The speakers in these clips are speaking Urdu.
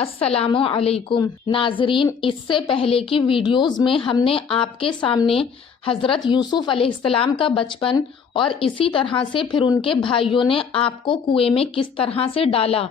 السلام علیکم ناظرین، اس سے پہلے کی ویڈیوز میں ہم نے آپ کے سامنے حضرت یوسف علیہ السلام کا بچپن اور اسی طرح سے پھر ان کے بھائیوں نے آپ کو کنویں میں کس طرح سے ڈالا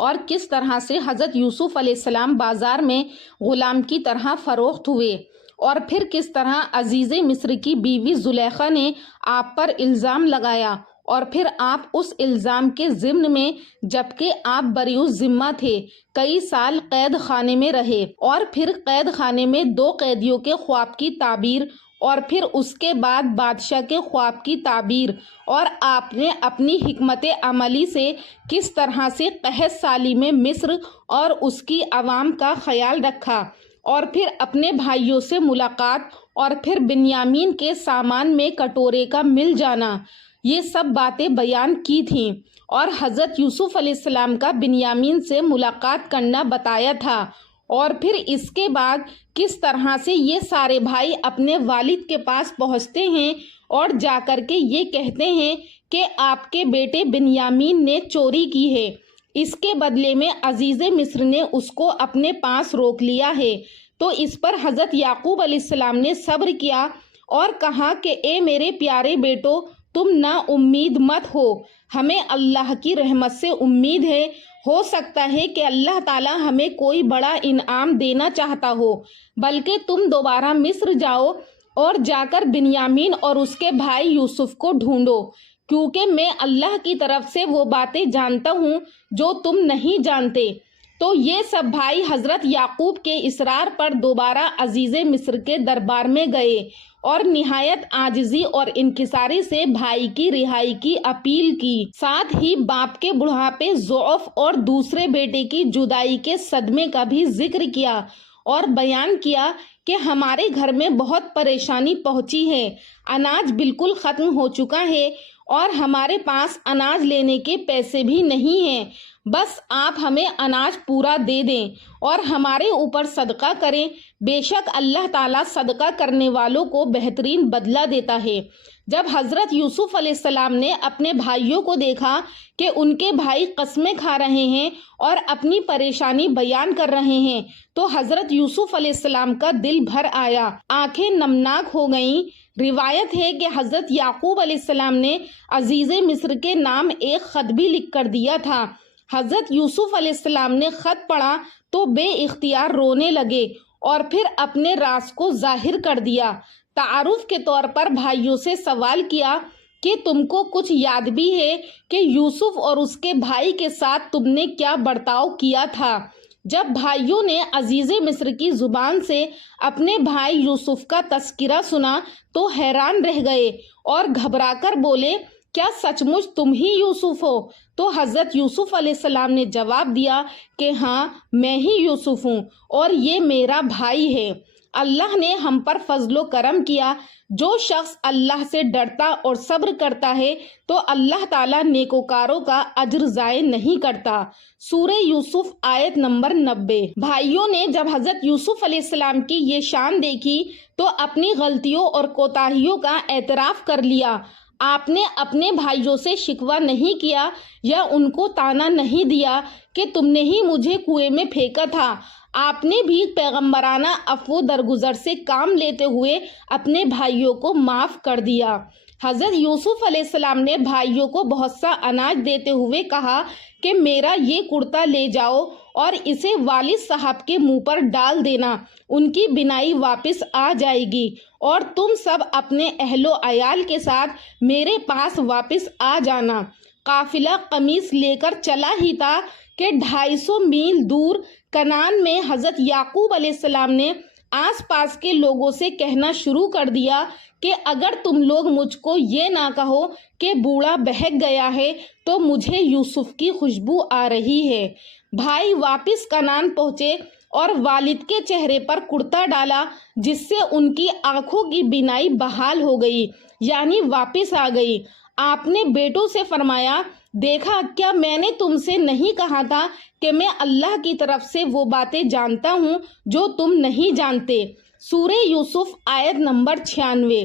اور کس طرح سے حضرت یوسف علیہ السلام بازار میں غلام کی طرح فروخت ہوئے، اور پھر کس طرح عزیز مصر کی بیوی زلیخا نے آپ پر الزام لگایا، اور پھر آپ اس الزام کے ضمن میں جبکہ آپ بری الذمہ تھے کئی سال قید خانے میں رہے، اور پھر قید خانے میں 2 قیدیوں کے خواب کی تعبیر، اور پھر اس کے بعد بادشاہ کے خواب کی تعبیر، اور آپ نے اپنی حکمت عملی سے کس طرح سے قحط سالی میں مصر اور اس کی عوام کا خیال رکھا، اور پھر اپنے بھائیوں سے ملاقات، اور پھر بنیامین کے سامان میں کٹورے کا مل جانا، یہ سب باتیں بیان کی تھیں، اور حضرت یوسف علیہ السلام کا بنیامین سے ملاقات کرنا بتایا تھا، اور پھر اس کے بعد کس طرح سے یہ سارے بھائی اپنے والد کے پاس پہنچتے ہیں اور جا کر کے یہ کہتے ہیں کہ آپ کے بیٹے بنیامین نے چوری کی ہے، اس کے بدلے میں عزیز مصر نے اس کو اپنے پاس روک لیا ہے۔ تو اس پر حضرت یعقوب علیہ السلام نے صبر کیا اور کہا کہ اے میرے پیارے بیٹو، تم نا امید مت ہو، ہمیں اللہ کی رحمت سے امید ہے، ہو سکتا ہے کہ اللہ تعالیٰ ہمیں کوئی بڑا انعام دینا چاہتا ہو، بلکہ تم دوبارہ مصر جاؤ اور جا کر بنیامین اور اس کے بھائی یوسف کو ڈھونڈو، کیونکہ میں اللہ کی طرف سے وہ باتیں جانتا ہوں جو تم نہیں جانتے۔ تو یہ سب بھائی حضرت یعقوب کے اصرار پر دوبارہ عزیز مصر کے دربار میں گئے اور نہایت عاجزی اور انکساری سے بھائی کی رہائی کی اپیل کی، ساتھ ہی باپ کے بڑھاپے، ضعف اور دوسرے بیٹے کی جدائی کے صدمے کا بھی ذکر کیا، اور بیان کیا کہ ہمارے گھر میں بہت پریشانی پہنچی ہے، اناج بالکل ختم ہو چکا ہے اور ہمارے پاس اناج لینے کے پیسے بھی نہیں ہیں، بس آپ ہمیں اناج پورا دے دیں اور ہمارے اوپر صدقہ کریں، بے شک اللہ تعالیٰ صدقہ کرنے والوں کو بہترین بدلہ دیتا ہے۔ جب حضرت یوسف علیہ السلام نے اپنے بھائیوں کو دیکھا کہ ان کے بھائی قسمیں کھا رہے ہیں اور اپنی پریشانی بیان کر رہے ہیں، تو حضرت یوسف علیہ السلام کا دل بھر آیا، آنکھیں نمناک ہو گئیں۔ روایت ہے کہ حضرت یعقوب علیہ السلام نے عزیز مصر کے نام ایک خط بھی لکھ کر دیا تھا۔ حضرت یوسف علیہ السلام نے خط پڑھا تو بے اختیار رونے لگے اور پھر اپنے راز کو ظاہر کر دیا۔ تعارف کے طور پر بھائیوں سے سوال کیا کہ تم کو کچھ یاد بھی ہے کہ یوسف اور اس کے بھائی کے ساتھ تم نے کیا برتاؤ کیا تھا؟ جب بھائیوں نے عزیز مصر کی زبان سے اپنے بھائی یوسف کا تذکرہ سنا تو حیران رہ گئے اور گھبرا کر بولے، کیا سچ مچ تم ہی یوسف ہو؟ تو حضرت یوسف علیہ السلام نے جواب دیا کہ ہاں، میں ہی یوسف ہوں اور یہ میرا بھائی ہے۔ اللہ نے ہم پر فضل و کرم کیا، جو شخص اللہ سے ڈرتا اور صبر کرتا ہے تو اللہ تعالیٰ نیکوکاروں کا اجر ضائع نہیں کرتا۔ سورہ یوسف آیت نمبر 90۔ بھائیوں نے جب حضرت یوسف علیہ السلام کی یہ شان دیکھی تو اپنی غلطیوں اور کوتاہیوں کا اعتراف کر لیا۔ آپ نے اپنے بھائیوں سے شکوہ نہیں کیا یا ان کو طعنہ نہیں دیا کہ تم نے ہی مجھے کنویں میں پھینکا تھا۔ آپ نے بھی پیغمبرانہ عفو درگزر سے کام لیتے ہوئے اپنے بھائیوں کو معاف کر دیا۔ حضرت یوسف علیہ السلام نے بھائیوں کو بہت سا اناج دیتے ہوئے کہا کہ میرا یہ کرتا لے جاؤ اور اسے والد صاحب کے منہ پر ڈال دینا، ان کی بینائی واپس آ جائے گی، اور تم سب اپنے اہل و عیال کے ساتھ میرے پاس واپس آ جانا۔ قافلہ قمیص لے کر چلا ہی تھا کہ 250 میل دور کنعان میں حضرت یعقوب علیہ السلام نے آس پاس کے لوگوں سے کہنا شروع کر دیا کہ اگر تم لوگ مجھ کو یہ نہ کہو کہ بوڑھا بہک گیا ہے تو مجھے یوسف کی خوشبو آ رہی ہے۔ بھائی واپس کنعان پہنچے اور والد کے چہرے پر کرتا ڈالا، جس سے ان کی آنکھوں کی بینائی بحال ہو گئی، یعنی واپس آ گئی۔ آپ نے بیٹوں سے فرمایا، دیکھا کیا میں نے تم سے نہیں کہا تھا کہ میں اللہ کی طرف سے وہ باتیں جانتا ہوں جو تم نہیں جانتے۔ سورہ یوسف آیت نمبر 96۔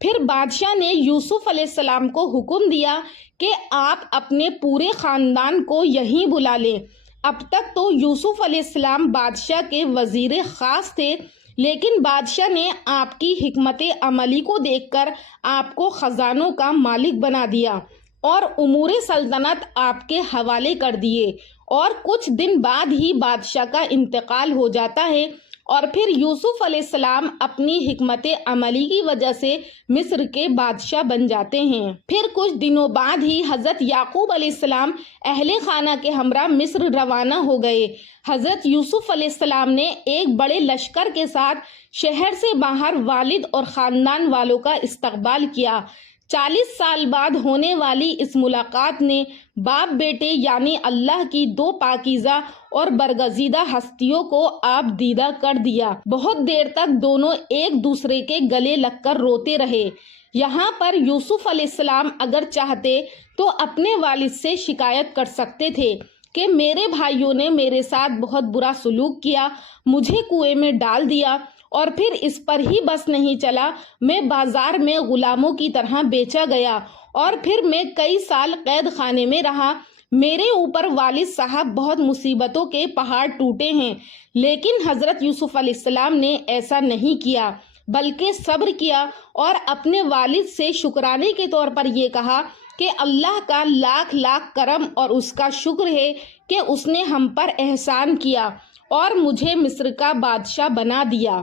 پھر بادشاہ نے یوسف علیہ السلام کو حکم دیا کہ آپ اپنے پورے خاندان کو یہیں بلا لیں۔ اب تک تو یوسف علیہ السلام بادشاہ کے وزیر خاص تھے، لیکن بادشاہ نے آپ کی حکمت عملی کو دیکھ کر آپ کو خزانوں کا مالک بنا دیا اور امور سلطنت آپ کے حوالے کر دیے، اور کچھ دن بعد ہی بادشاہ کا انتقال ہو جاتا ہے، اور پھر یوسف علیہ السلام اپنی حکمت عملی کی وجہ سے مصر کے بادشاہ بن جاتے ہیں۔ پھر کچھ دنوں بعد ہی حضرت یعقوب علیہ السلام اہل خانہ کے ہمراہ مصر روانہ ہو گئے۔ حضرت یوسف علیہ السلام نے ایک بڑے لشکر کے ساتھ شہر سے باہر والد اور خاندان والوں کا استقبال کیا۔ 40 سال بعد ہونے والی اس ملاقات نے باپ بیٹے یعنی اللہ کی دو پاکیزہ اور برگزیدہ ہستیوں کو آپ دیدہ کر دیا۔ بہت دیر تک دونوں ایک دوسرے کے گلے لگ کر روتے رہے۔ یہاں پر یوسف علیہ السلام اگر چاہتے تو اپنے والد سے شکایت کر سکتے تھے کہ میرے بھائیوں نے میرے ساتھ بہت برا سلوک کیا، مجھے کنویں میں ڈال دیا، اور پھر اس پر ہی بس نہیں چلا، میں بازار میں غلاموں کی طرح بیچا گیا، اور پھر میں کئی سال قید خانے میں رہا، میرے اوپر والد صاحب بہت مصیبتوں کے پہاڑ ٹوٹے ہیں۔ لیکن حضرت یوسف علیہ السلام نے ایسا نہیں کیا، بلکہ صبر کیا اور اپنے والد سے شکرانے کے طور پر یہ کہا کہ اللہ کا لاکھ لاکھ کرم اور اس کا شکر ہے کہ اس نے ہم پر احسان کیا اور مجھے مصر کا بادشاہ بنا دیا۔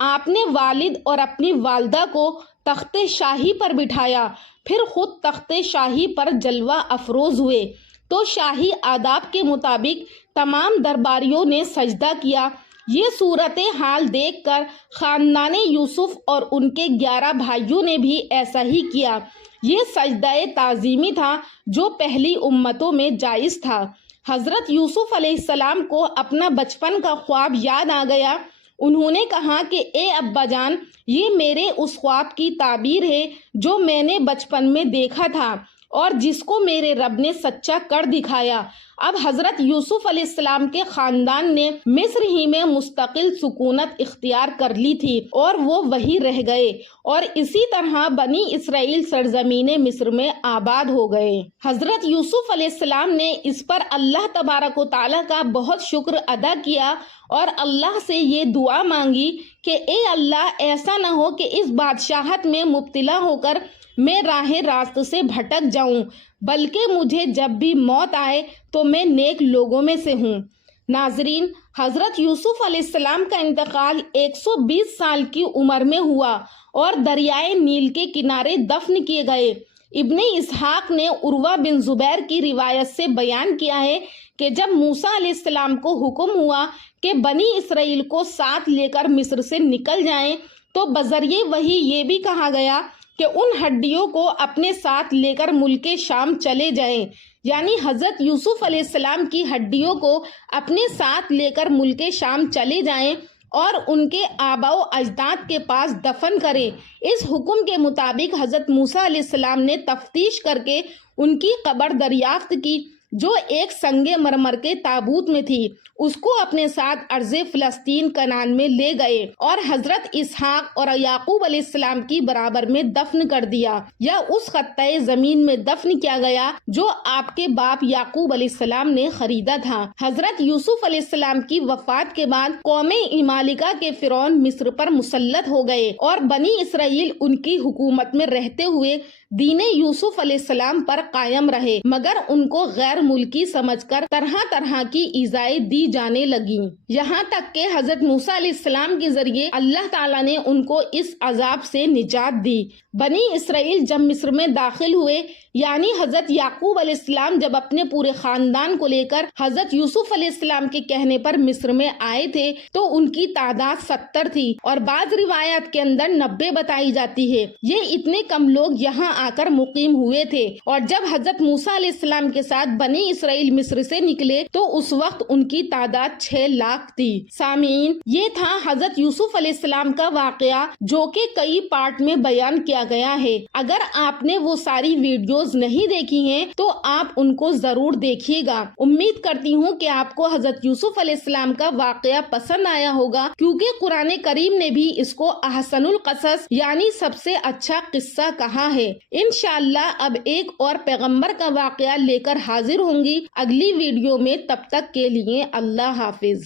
آپ نے والد اور اپنی والدہ کو تخت شاہی پر بٹھایا، پھر خود تخت شاہی پر جلوہ افروز ہوئے تو شاہی آداب کے مطابق تمام درباریوں نے سجدہ کیا۔ یہ صورتحال دیکھ کر خاندان یوسف اور ان کے 11 بھائیوں نے بھی ایسا ہی کیا۔ یہ سجدہ تعظیمی تھا جو پہلی امتوں میں جائز تھا۔ حضرت یوسف علیہ السلام کو اپنا بچپن کا خواب یاد آ گیا۔ انہوں نے کہا کہ اے ابا جان، یہ میرے اس خواب کی تعبیر ہے جو میں نے بچپن میں دیکھا تھا اور جس کو میرے رب نے سچا کر دکھایا۔ اب حضرت یوسف علیہ السلام کے خاندان نے مصر ہی میں مستقل سکونت اختیار کر لی تھی اور وہ وہی رہ گئے، اور اسی طرح بنی اسرائیل سرزمین مصر میں آباد ہو گئے۔ حضرت یوسف علیہ السلام نے اس پر اللہ تبارک و تعالیٰ کا بہت شکر ادا کیا اور اللہ سے یہ دعا مانگی کہ اے اللہ، ایسا نہ ہو کہ اس بادشاہت میں مبتلا ہو کر میں راہ راست سے بھٹک جاؤں، بلکہ مجھے جب بھی موت آئے تو میں نیک لوگوں میں سے ہوں۔ ناظرین، حضرت یوسف علیہ السلام کا انتقال 120 سال کی عمر میں ہوا اور دریائے نیل کے کنارے دفن کیے گئے۔ ابن اسحاق نے عروہ بن زبیر کی روایت سے بیان کیا ہے کہ جب موسیٰ علیہ السلام کو حکم ہوا کہ بنی اسرائیل کو ساتھ لے کر مصر سے نکل جائیں تو بذریعہ وحی یہ بھی کہا گیا کہ ان ہڈیوں کو اپنے ساتھ لے کر ملک شام چلے جائیں، یعنی حضرت یوسف علیہ السلام کی ہڈیوں کو اپنے ساتھ لے کر ملک شام چلے جائیں اور ان کے آباء و اجداد کے پاس دفن کریں۔ اس حکم کے مطابق حضرت موسیٰ علیہ السلام نے تفتیش کر کے ان کی قبر دریافت کی جو ایک سنگ مرمر کے تابوت میں تھی، اس کو اپنے ساتھ ارض فلسطین کنعان میں لے گئے اور حضرت اسحاق اور یعقوب علیہ السلام کی برابر میں دفن کر دیا، یا اس خطۂ زمین میں دفن کیا گیا جو آپ کے باپ یعقوب علیہ السلام نے خریدا تھا۔ حضرت یوسف علیہ السلام کی وفات کے بعد قوم عمالقہ کے فرعون مصر پر مسلط ہو گئے اور بنی اسرائیل ان کی حکومت میں رہتے ہوئے دین یوسف علیہ السلام پر قائم رہے، مگر ان کو غیر ملکی سمجھ کر طرح طرح کی ایذائیں دی جانے لگیں، یہاں تک کہ حضرت موسیٰ علیہ السلام کے ذریعے اللہ تعالیٰ نے ان کو اس عذاب سے نجات دی۔ بنی اسرائیل جب مصر میں داخل ہوئے، یعنی حضرت یعقوب علیہ السلام جب اپنے پورے خاندان کو لے کر حضرت یوسف علیہ السلام کے کہنے پر مصر میں آئے تھے تو ان کی تعداد 70 تھی اور بعض روایات کے اندر 90 بتائی جاتی ہے۔ یہ اتنے کم لوگ یہاں آ کر مقیم ہوئے تھے، اور جب حضرت موسیٰ علیہ السلام کے ساتھ بنی اسرائیل مصر سے نکلے تو اس وقت ان کی تعداد 6 لاکھ تھی۔ سامعین، یہ تھا حضرت یوسف علیہ السلام کا واقعہ جو کہ کئی پارٹ میں بیان کیا گیا ہے۔ اگر آپ نے وہ ساری ویڈیوز نہیں دیکھی ہیں تو آپ ان کو ضرور دیکھیے گا۔ امید کرتی ہوں کہ آپ کو حضرت یوسف علیہ السلام کا واقعہ پسند آیا ہوگا، کیونکہ قرآن کریم نے بھی اس کو احسن القصص یعنی سب سے اچھا قصہ کہا ہے۔ انشاءاللہ اب ایک اور پیغمبر کا واقعہ لے کر حاضر حاضر ہوں گی اگلی ویڈیو میں، تب تک کے لیے اللہ حافظ۔